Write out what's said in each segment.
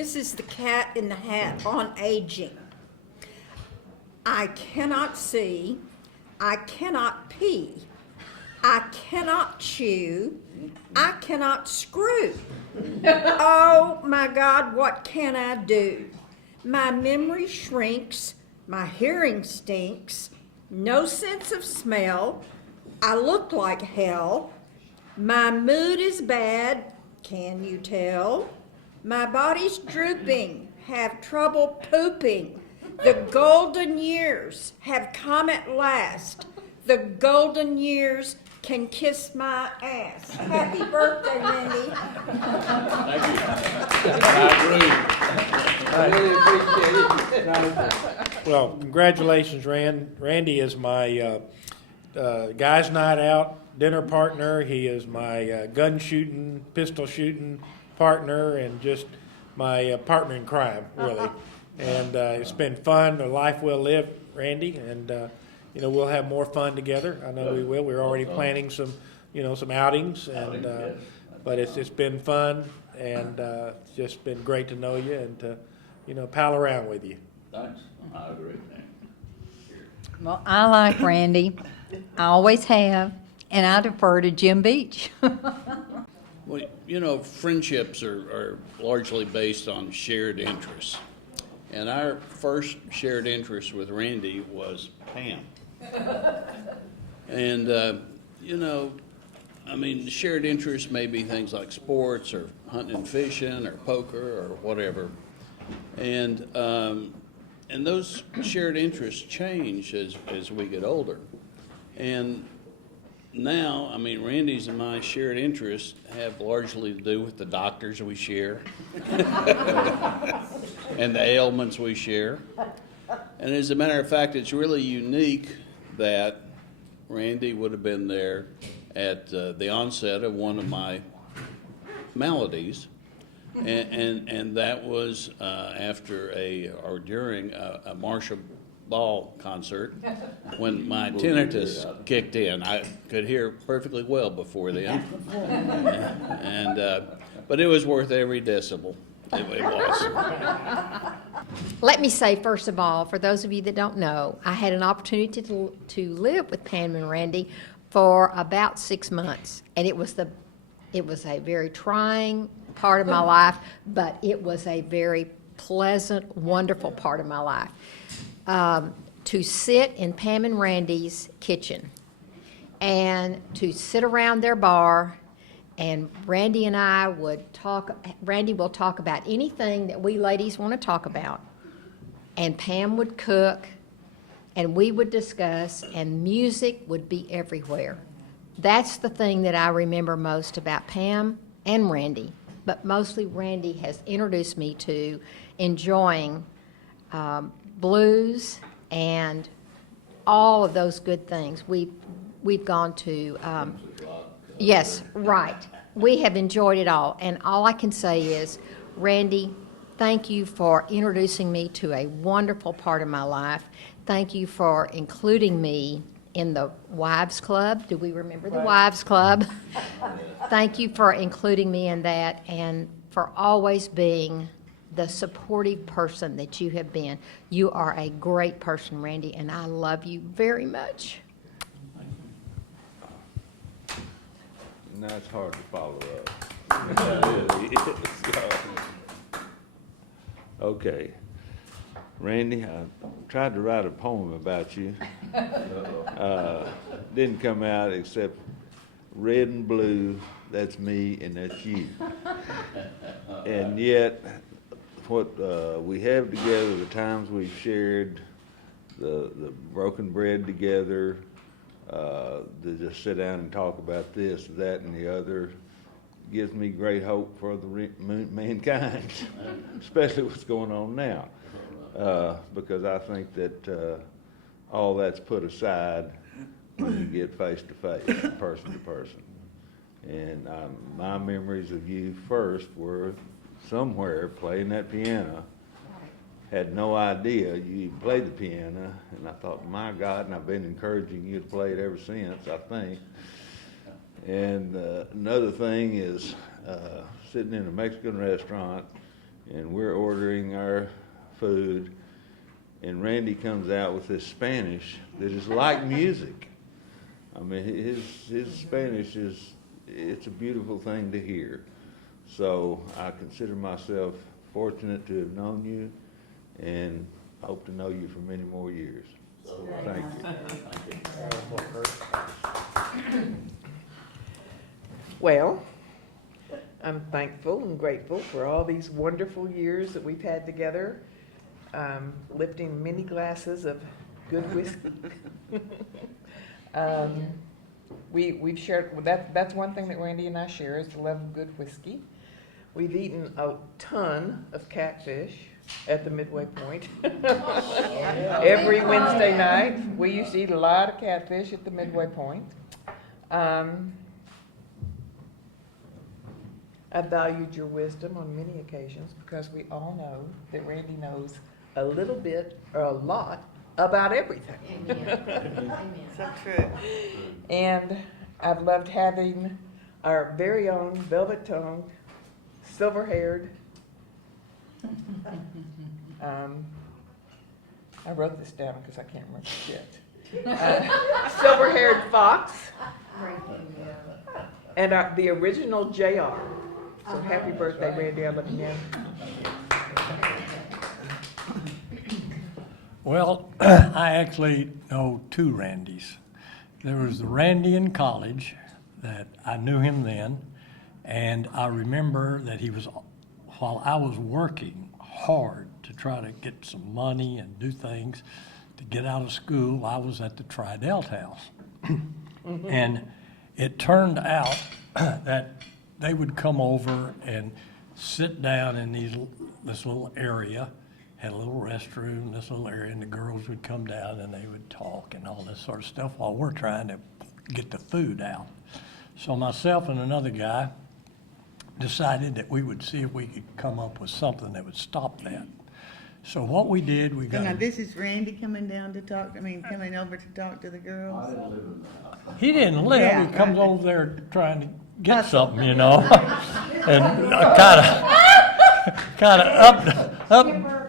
this is the cat in the hat on aging. I cannot see, I cannot pee, I cannot chew, I cannot screw. Oh my God, what can I do? My memory shrinks, my hearing stinks, no sense of smell, I look like hell, my mood is bad, can you tell? My body's drooping, have trouble pooping. The golden years have come at last. The golden years can kiss my ass. Happy birthday, Randy. Thank you. I really appreciate it. Well, congratulations, Randy is my guys' night out dinner partner. He is my gun shooting, pistol shooting partner, and just my partner in crime, really. And it's been fun, a life well lived, Randy, and we'll have more fun together. I know we will. We're already planning some outings, and but it's been fun, and it's just been great to know you and to pal around with you. Thanks. I agree. Well, I like Randy. I always have, and I defer to Jim Beach. Well, friendships are largely based on shared interests. And our first shared interest with Randy was Pam. And, shared interests may be things like sports or hunting and fishing or poker or whatever. And those shared interests change as we get older. And now, Randy's and my shared interests have largely to do with the doctors we share and the ailments we share. And as a matter of fact, it's really unique that Randy would have been there at the onset of one of my maladies. And that was after or during a Marcia Ball concert when my tinnitus kicked in. I could hear perfectly well before then, but it was worth every decibel. It was. Let me say, first of all, for those of you that don't know, I had an opportunity to live with Pam and Randy for about 6 months, and it was a very trying part of my life, but it was a very pleasant, wonderful part of my life. To sit in Pam and Randy's kitchen and to sit around their bar, and Randy and I would talk. Randy will talk about anything that we ladies want to talk about, and Pam would cook, and we would discuss, and music would be everywhere. That's the thing that I remember most about Pam and Randy, but mostly Randy has introduced me to enjoying blues and all of those good things. We've gone to yes, right. We have enjoyed it all, and all I can say is, Randy, thank you for introducing me to a wonderful part of my life. Thank you for including me in the Wives Club. Do we remember the Wives Club? Thank you for including me in that, and for always being the supportive person that you have been. You are a great person, Randy, and I love you very much. Now it's hard to follow up. Okay. Randy, I tried to write a poem about you. Didn't come out except red and blue, that's me and that's you. And yet, what we have together, the times we've shared, the broken bread together, to just sit down and talk about this, that, and the other, gives me great hope for the mankind, especially what's going on now. Because I think that all that's put aside when you get face to face, person to person. And my memories of you first were somewhere playing that piano. Had no idea you played the piano, and I thought, my God, and I've been encouraging you to play it ever since, I think. And another thing is sitting in a Mexican restaurant and we're ordering our food, and Randy comes out with this Spanish that is like music. I mean, his Spanish it's a beautiful thing to hear. So I consider myself fortunate to have known you, and hope to know you for many more years. So thank you. Well, I'm thankful and grateful for all these wonderful years that we've had together, lifting many glasses of good whiskey. We've shared, that's one thing that Randy and I share, is the love of good whiskey. We've eaten a ton of catfish at the Midway Point. Every Wednesday night, we used to eat a lot of catfish at the Midway Point. I valued your wisdom on many occasions, because we all know that Randy knows a little bit or a lot about everything. So true. And I've loved having our very own velvet-tongued, silver-haired, I wrote this down because I can't remember shit. Silver-haired fox, and the original JR. So happy birthday, Randy, I love you again. Well, I actually know two Randys. There was the Randy in college that I knew him then, and I remember that he was, while I was working hard to try to get some money and do things to get out of school, I was at the Tridelt House. And it turned out that they would come over and sit down in this little area, had a little restroom, this little area, and the girls would come down and they would talk and all this sort of stuff while we're trying to get the food out. So myself and another guy decided that we would see if we could come up with something that would stop that. So what we did, we got. Now, this is Randy coming down to talk, coming over to talk to the girls? He didn't live, Yeah, he comes right. over there trying to get Hustle. something, you know? And kind of up.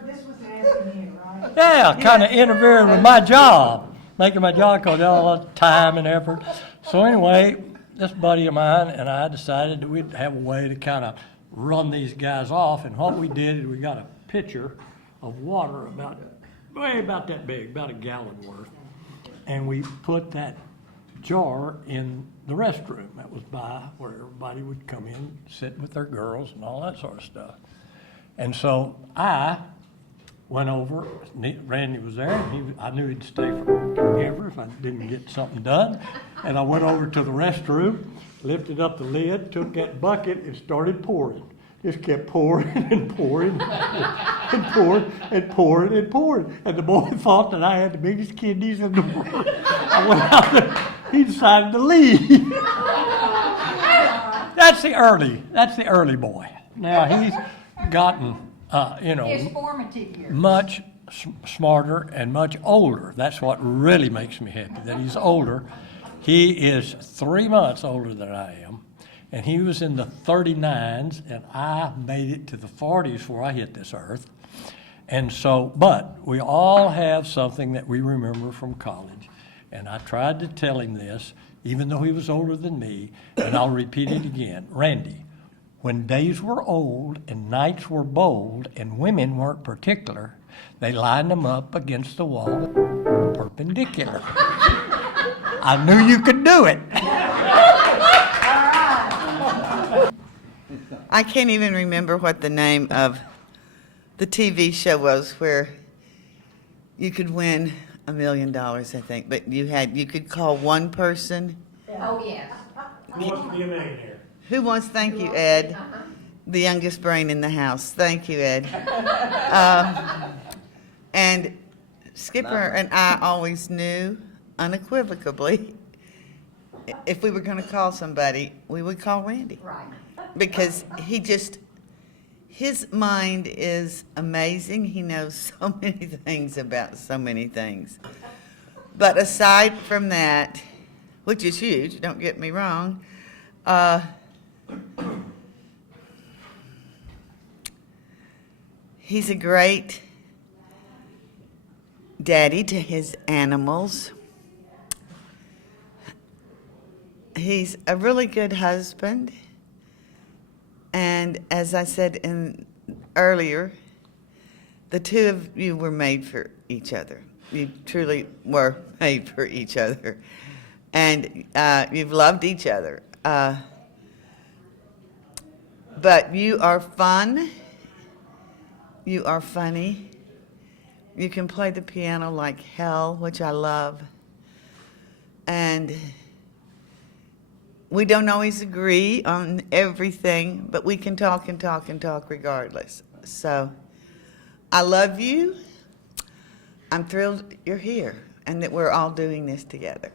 This was asking you, right? Yeah, kind of interfering with my job, making my job go down a lot of time and effort. So anyway, this buddy of mine and I decided that we'd have a way to kind of run these guys off. And what we did is we got a pitcher of water about that big, about a gallon worth. And we put that jar in the restroom that was by where everybody would come in, sit with their girls and all that sort of stuff. And so I went over, Randy was there, and I knew he'd stay forever if I didn't get something done. And I went over to the restroom, lifted up the lid, took that bucket and started pouring. Just kept pouring and pouring and pouring and pouring and pouring. And the boy thought that I had the biggest kidneys in the world. I went out there, he decided to leave. That's the early boy. Now he's gotten, His formative years. much smarter and much older. That's what really makes me happy, that he's older. He is 3 months older than I am, and he was in the 39s, and I made it to the 40s before I hit this earth. And so, but we all have something that we remember from college, and I tried to tell him this, even though he was older than me, and I'll repeat it again. Randy, when days were old and nights were bold and women weren't particular, they lined them up against the wall perpendicular. I knew you could do it. I can't even remember what the name of the TV show was where you could win $1 million, I think, but you could call one person. Oh, yes. Who wants to be a millionaire? Who wants, thank you, Ed, the youngest brain in the house. Thank you, Ed. And Skipper and I always knew unequivocally, if we were going to call somebody, we would call Randy. Right. Because his mind is amazing. He knows so many things about so many things. But aside from that, which is huge, don't get me wrong, He's a great daddy to his animals. He's a really good husband. And as I said earlier, the two of you were made for each other. You truly were made for each other. And you've loved each other. But you are fun. You are funny. You can play the piano like hell, which I love. And we don't always agree on everything, but we can talk and talk and talk regardless. So I love you. I'm thrilled you're here and that we're all doing this together.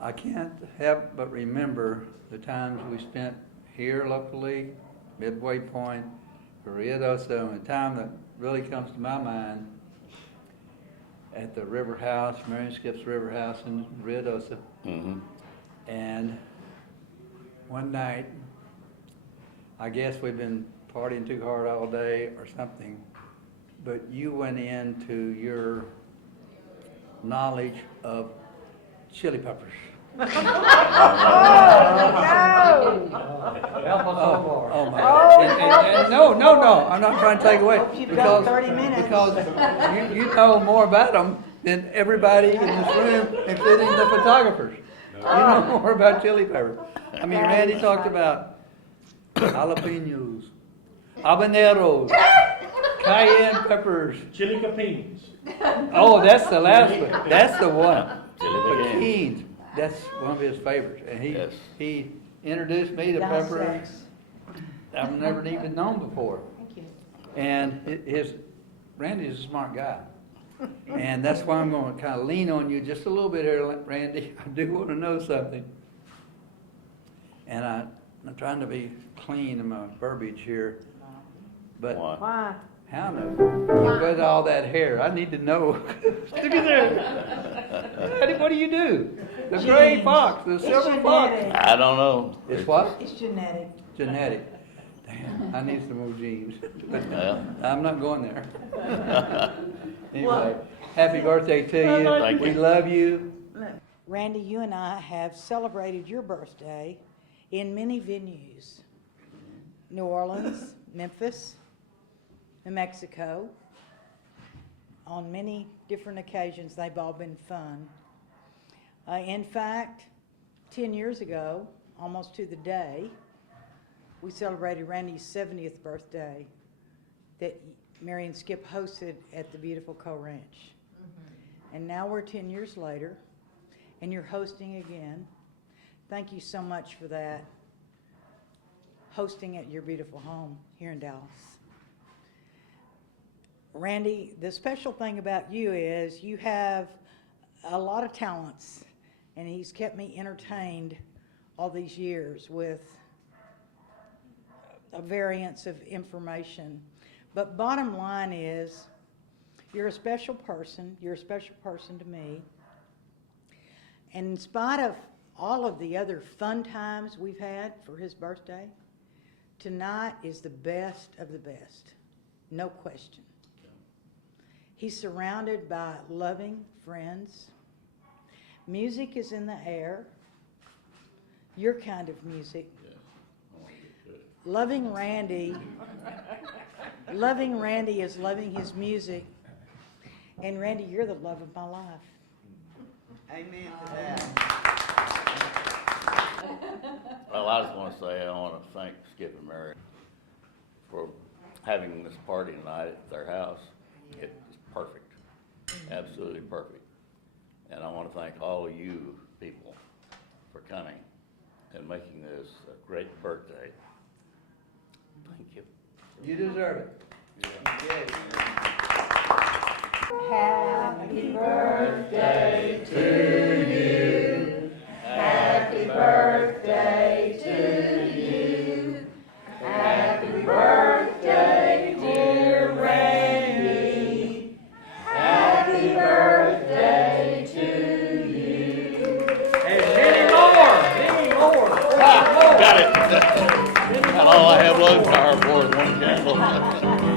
I can't help but remember the times we spent here locally, Midway Point, Ruidoso, and a time that really comes to my mind at the River House, Marion Skip's River House in Ruidoso. Mm-hmm. And one night, I guess we've been partying too hard all day or something, but you went into your knowledge of chili peppers. Oh my God. And no, I'm not trying to take away. Because you know more about them than everybody in this room, including the photographers. You know more about chili peppers. I mean, Randy talked about jalapenos, habaneros, cayenne peppers. Chili capinis. Oh, that's the last one. That's the one. Chili Pequeens. That's one of his favorites. And Yes. he introduced me to peppers I've never even known before. Thank you. And Randy's a smart guy. And that's why I'm going to kind of lean on you just a little bit here, Randy. I do want to know something. And I'm trying to be clean in my verbiage here. But Why? Why? how with all that hair? I need to know. Look at there. Randy, what do you do? The gray fox, the silver fox. genetic. I don't know. It's what? It's genetic. Genetic. Damn, I need some more genes. But Yeah. I'm not going there. Anyway, happy birthday to you. Thank We you. love you. Randy, you and I have celebrated your birthday in many venues. New Orleans, Memphis, New Mexico. On many different occasions, they've all been fun. In fact, 10 years ago, almost to the day, we celebrated Randy's 70th birthday that Mary and Skip hosted at the beautiful Co Ranch. And now we're 10 years later, and you're hosting again. Thank you so much for that, hosting at your beautiful home here in Dallas. Randy, the special thing about you is you have a lot of talents, and he's kept me entertained all these years with a variance of information. But bottom line is, you're a special person. You're a special person to me. And in spite of all of the other fun times we've had for his birthday, tonight is the best of the best, no question. He's surrounded by loving friends. Music is in the air, your kind of music. Loving Randy is loving his music. And Randy, you're the love of my life. Amen to that. Well, I just want to say, I want to thank Skip and Mary for having this party tonight at their house. It's perfect, absolutely perfect. And I want to thank all of you people for coming and making this a great birthday. Thank you. You deserve it. Happy birthday Got it. That's all I have, love. fire for with one candle.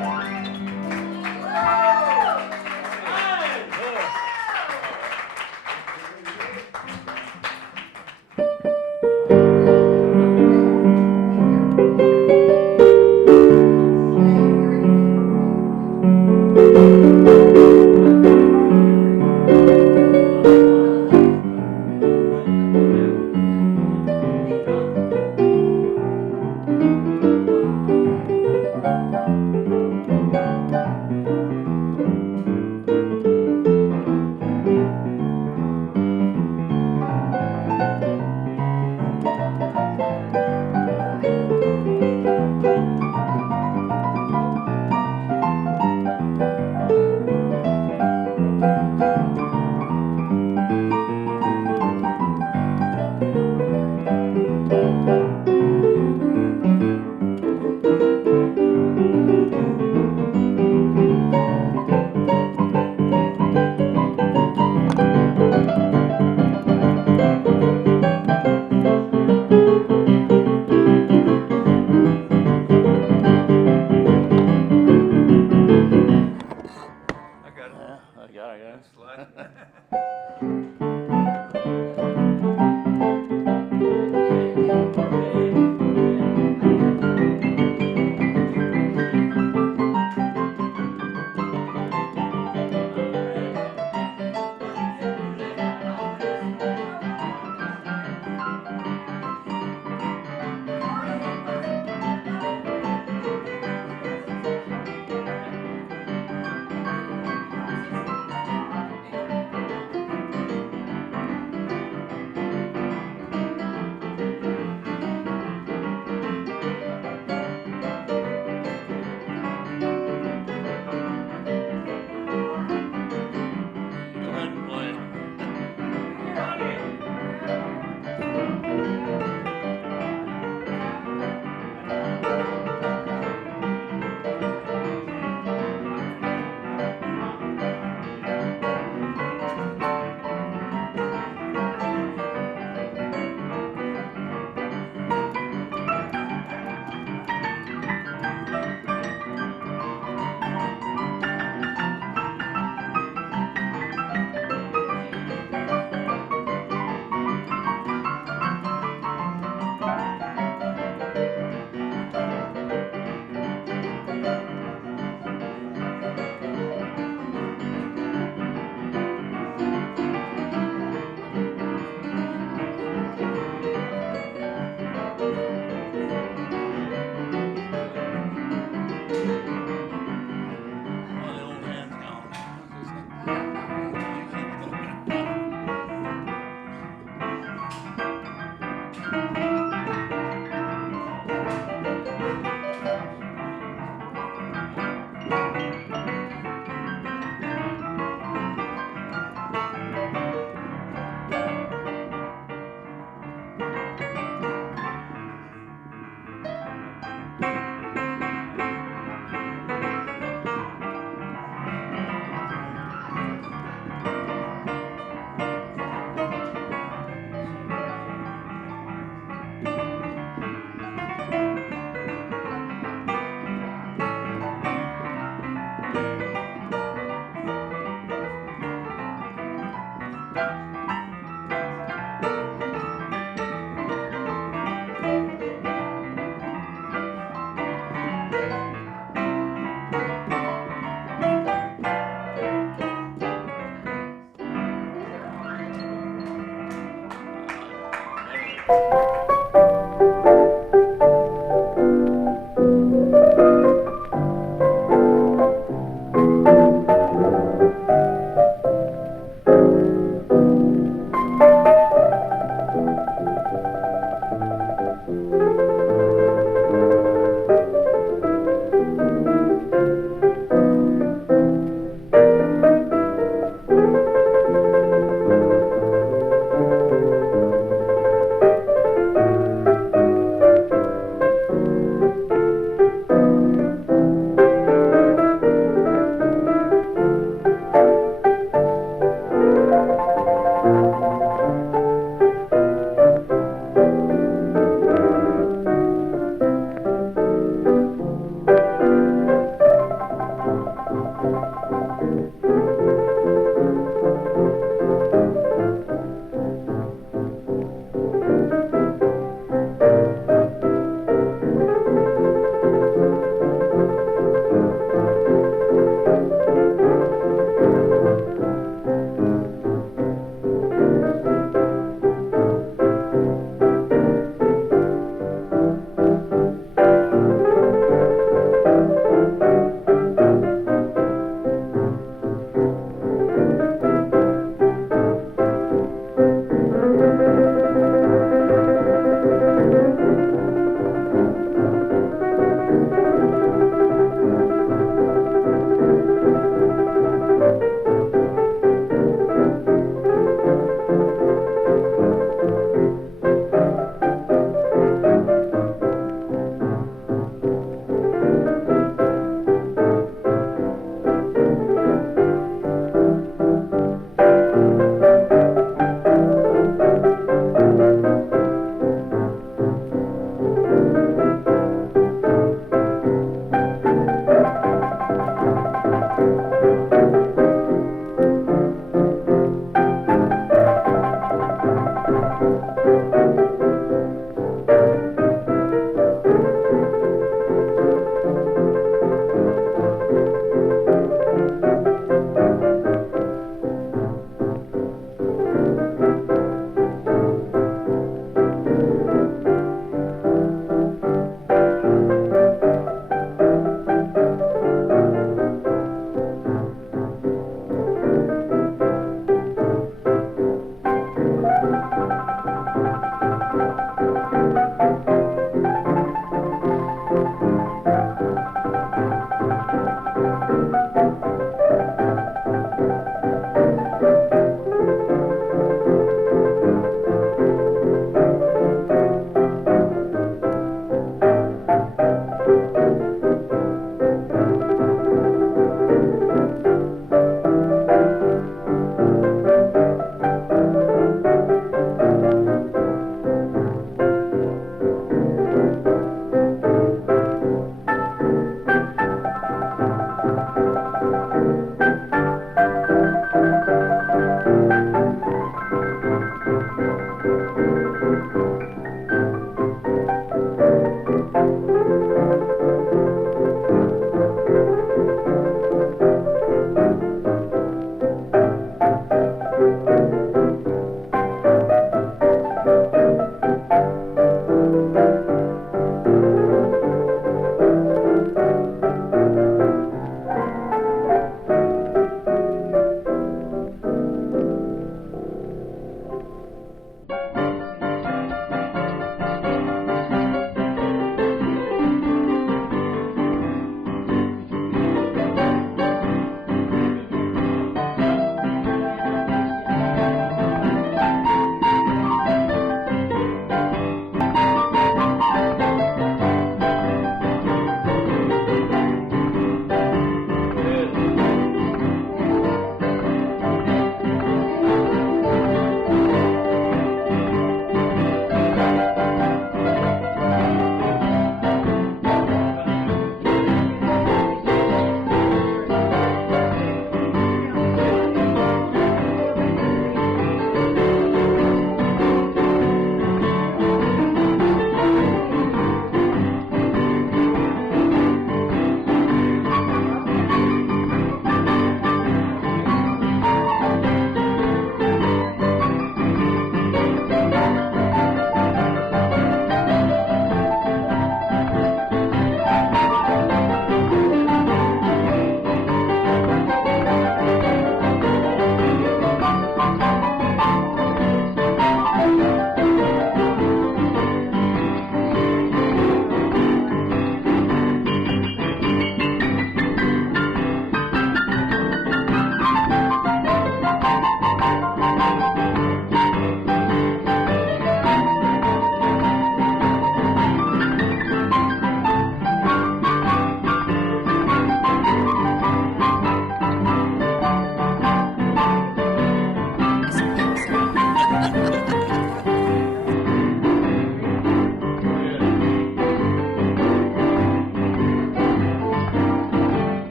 I got it. Go ahead and play it.